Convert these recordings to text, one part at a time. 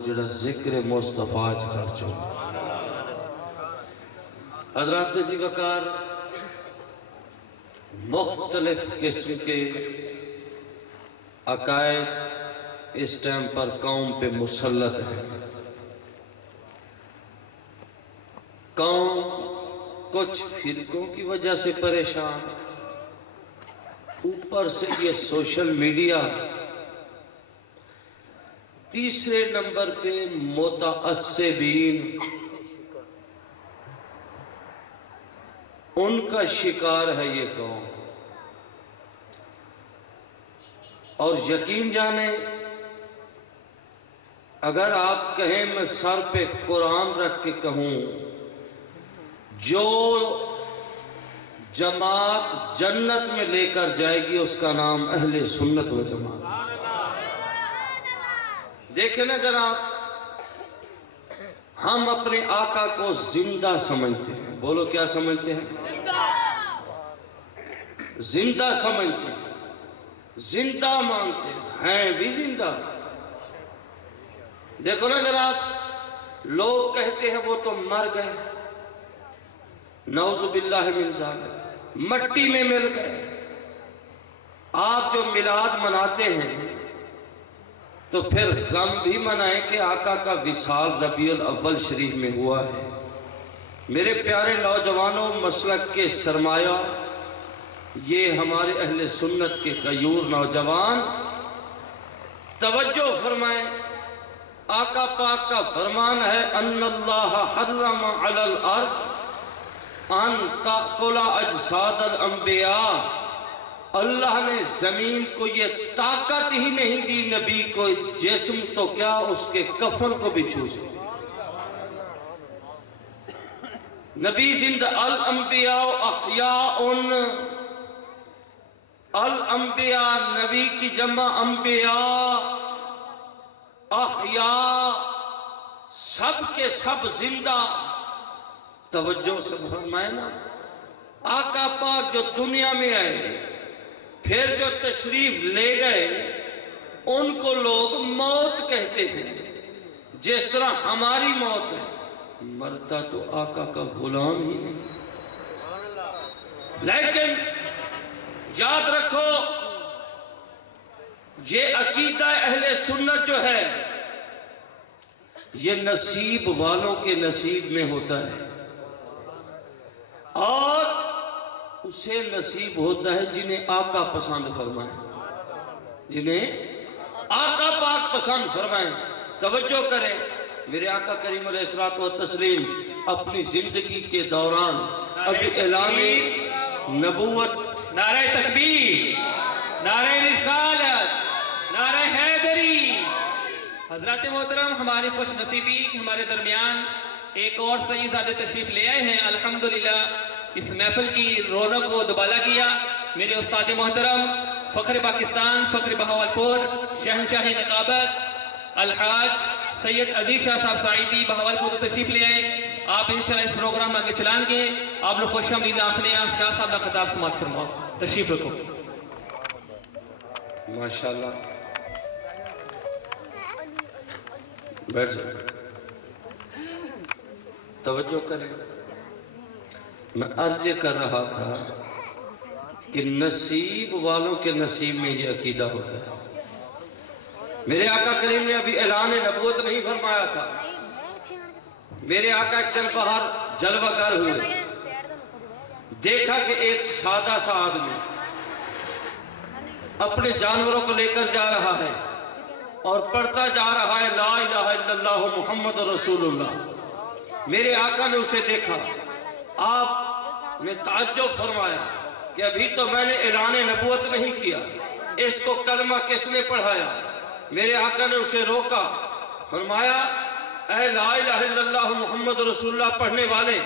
جڑا ذکر مصطفیٰ کر چو حضرات جی وقار مختلف قسم کے عقائد اس ٹائم پر قوم پہ مسلط ہیں۔ قوم کچھ فرقوں کی وجہ سے پریشان، اوپر سے یہ سوشل میڈیا، تیسرے نمبر پہ متعصبین، ان کا شکار ہے یہ قوم۔ اور یقین جانے اگر آپ کہیں میں سر پہ قرآن رکھ کے کہوں جو جماعت جنت میں لے کر جائے گی اس کا نام اہل سنت و جماعت۔ دیکھیں نا جناب، ہم اپنے آقا کو زندہ سمجھتے ہیں۔ بولو کیا سمجھتے ہیں؟ زندہ سمجھتے ہیں، زندہ مانتے ہیں بھی زندہ۔ دیکھو نا جناب، لوگ کہتے ہیں وہ تو مر گئے، نعوذ باللہ من ذالک، مٹی میں مل گئے۔ آپ جو میلاد مناتے ہیں تو پھر غم بھی منائیں کہ آقا کا وصال ربیع الاول شریف میں ہوا ہے۔ میرے پیارے نوجوانوں، مسلک کے سرمایہ، یہ ہمارے اہل سنت کے غیور نوجوان توجہ فرمائیں۔ آقا پاک کا فرمان ہے ان اللہ حرم علی الارض ان تأکل اجساد الانبیاء۔ اللہ نے زمین کو یہ طاقت ہی نہیں دی نبی کو جسم تو کیا اس کے کفن کو بھی چھو سکے۔ نبی زندہ، الانبیاء احیاء، الانبیاء نبی کی جمع انبیاء، احیاء سب کے سب زندہ۔ توجہ سے فرمائے نا، آقا پاک جو دنیا میں آئے پھر جو تشریف لے گئے ان کو لوگ موت کہتے ہیں، جس طرح ہماری موت ہے۔ مرتا تو آقا کا غلام ہی نہیں، لیکن یاد رکھو یہ عقیدہ اہل سنت جو ہے یہ نصیب والوں کے نصیب میں ہوتا ہے، اور اسے نصیب ہوتا ہے جنہیں آقا پسند فرمائیں، جنہیں آقا پاک پسند فرمائیں۔ توجہ کریں، میرے آقا کریم علیہ الصلوۃ والتسلیم اپنی زندگی کے دوران ابھی اعلان نبوت، نعرہ تکبیر، نعرہ رسالت، نعرہ حیدری۔ حضرات محترم، ہماری خوش نصیبی کہ ہمارے درمیان ایک اور سید زادے تشریف لے آئے ہیں۔ الحمدللہ اس محفل کی رونق کو دوبالا کیا میرے استاد محترم، فخر پاکستان، فخر بہاولپور، شہنشاہ نقابت الحاج سید عزیز شاہ صاحب سعیدی بہاولپور تشریف لے آئے۔ آپ انشاءاللہ اس پروگرام آگے چلان کے آپ لوگ خوش آمدید آخری ہیں۔ شاہ صاحب کا خطاب سماعت فرماؤ، تشریف رکھو۔ ماشاءاللہ، بیٹھ جائیں، توجہ کریں۔ میں عرض کر رہا تھا کہ نصیب والوں کے نصیب میں یہ عقیدہ ہوتا ہے۔ میرے آقا کریم نے ابھی اعلان نبوت نہیں فرمایا تھا، میرے آقا ایک دن باہر جلوہ گر ہوئے، دیکھا کہ ایک سادہ سا آدمی اپنے جانوروں کو لے کر جا رہا ہے اور پڑھتا جا رہا ہے لا الہ الا اللہ محمد رسول اللہ۔ میرے آقا نے اسے دیکھا، آپ نے تعجب فرمایا کہ ابھی تو میں نے اعلان نبوت نہیں کیا، اس کو کلمہ کس نے پڑھایا؟ میرے آقا نے اسے روکا، فرمایا اے لا الہ الا اللہ محمد رسول اللہ پڑھنے والے،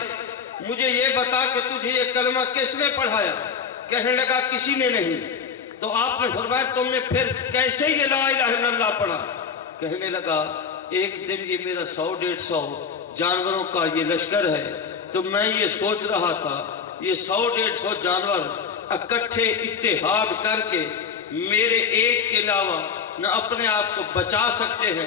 مجھے یہ بتا کہ تجھے یہ کلمہ کس نے پڑھایا؟ کہنے لگا کسی نے نہیں۔ تو آپ نے فرمایا تم نے پھر کیسے یہ لا الہ الا اللہ پڑھا؟ کہنے لگا ایک دن یہ میرا 100-150 جانوروں کا یہ لشکر ہے، تو میں یہ سوچ رہا تھا یہ 100-150 جانور اکٹھے اتحاد کر کے میرے ایک کے علاوہ نہ اپنے آپ کو بچا سکتے ہیں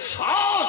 100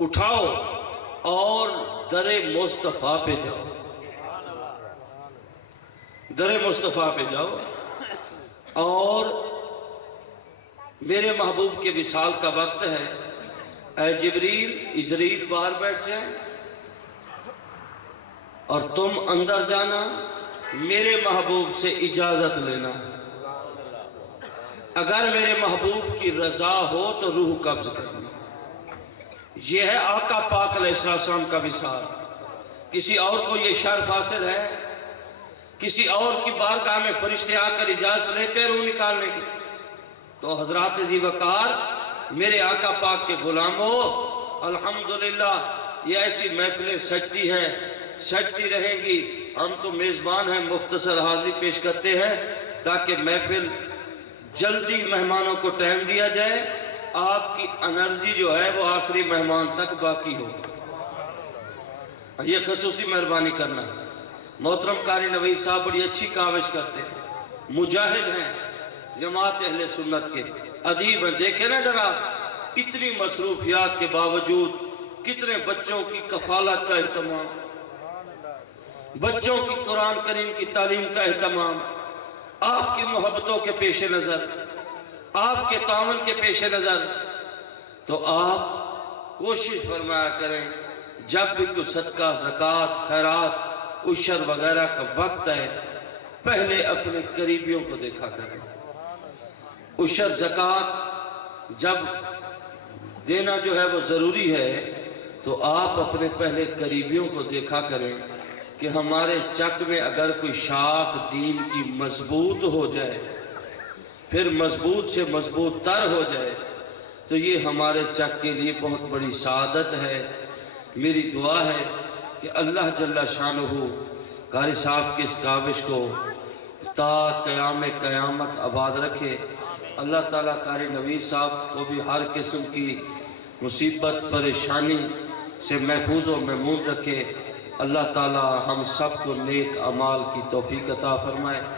اٹھاؤ اور در مصطفیٰ پہ جاؤ، در مصطفیٰ پہ جاؤ اور میرے محبوب کے وصال کا وقت ہے۔ اے جبریل، اسرائیل باہر بیٹھ جائیں اور تم اندر جانا، میرے محبوب سے اجازت لینا، اگر میرے محبوب کی رضا ہو تو روح قبض کرنا۔ یہ ہے آقا پاک علیہ السلام کا وصال۔ کسی اور کو یہ شرف حاصل ہے؟ کسی اور کی بارگاہ میں فرشتے آ کر اجازت لیتے ہیں روح نکالنے کی؟ تو حضرات ذی وقار، میرے آقا پاک کے غلاموں، الحمدللہ یہ ایسی محفلیں سجتی ہیں، سجتی رہیں گی۔ ہم تو میزبان ہیں، مختصر حاضری پیش کرتے ہیں تاکہ محفل جلدی مہمانوں کو ٹائم دیا جائے، آپ کی انرجی جو ہے وہ آخری مہمان تک باقی ہو۔ یہ خصوصی مہربانی کرنا۔ محترم قاری نوید صاحب بڑی اچھی کاوش کرتے ہیں، مجاہد ہیں جماعت اہل سنت کے، ادیب ہیں۔ دیکھیں نا جناب، اتنی مصروفیات کے باوجود کتنے بچوں کی کفالت کا اہتمام، بچوں کی قرآن کریم کی تعلیم کا اہتمام، آپ کی محبتوں کے پیش نظر، آپ کے تعاون کے پیش نظر۔ تو آپ کوشش فرمایا کریں، جب بھی کوئی صدقہ، زکوٰۃ، خیرات، عشر وغیرہ کا وقت ہے، پہلے اپنے قریبیوں کو دیکھا کریں۔ عشر، زکوٰۃ جب دینا جو ہے وہ ضروری ہے، تو آپ اپنے پہلے قریبیوں کو دیکھا کریں کہ ہمارے چک میں اگر کوئی شاخ دین کی مضبوط ہو جائے، پھر مضبوط سے مضبوط تر ہو جائے، تو یہ ہمارے چک کے لیے بہت بڑی سعادت ہے۔ میری دعا ہے کہ اللہ جل شانہ قاری صاحب کی اس کاوش کو تا قیام قیامت آباد رکھے۔ اللہ تعالیٰ قاری نوید صاحب کو بھی ہر قسم کی مصیبت، پریشانی سے محفوظ و محمود رکھے۔ اللہ تعالیٰ ہم سب کو نیک اعمال کی توفیق عطا فرمائے۔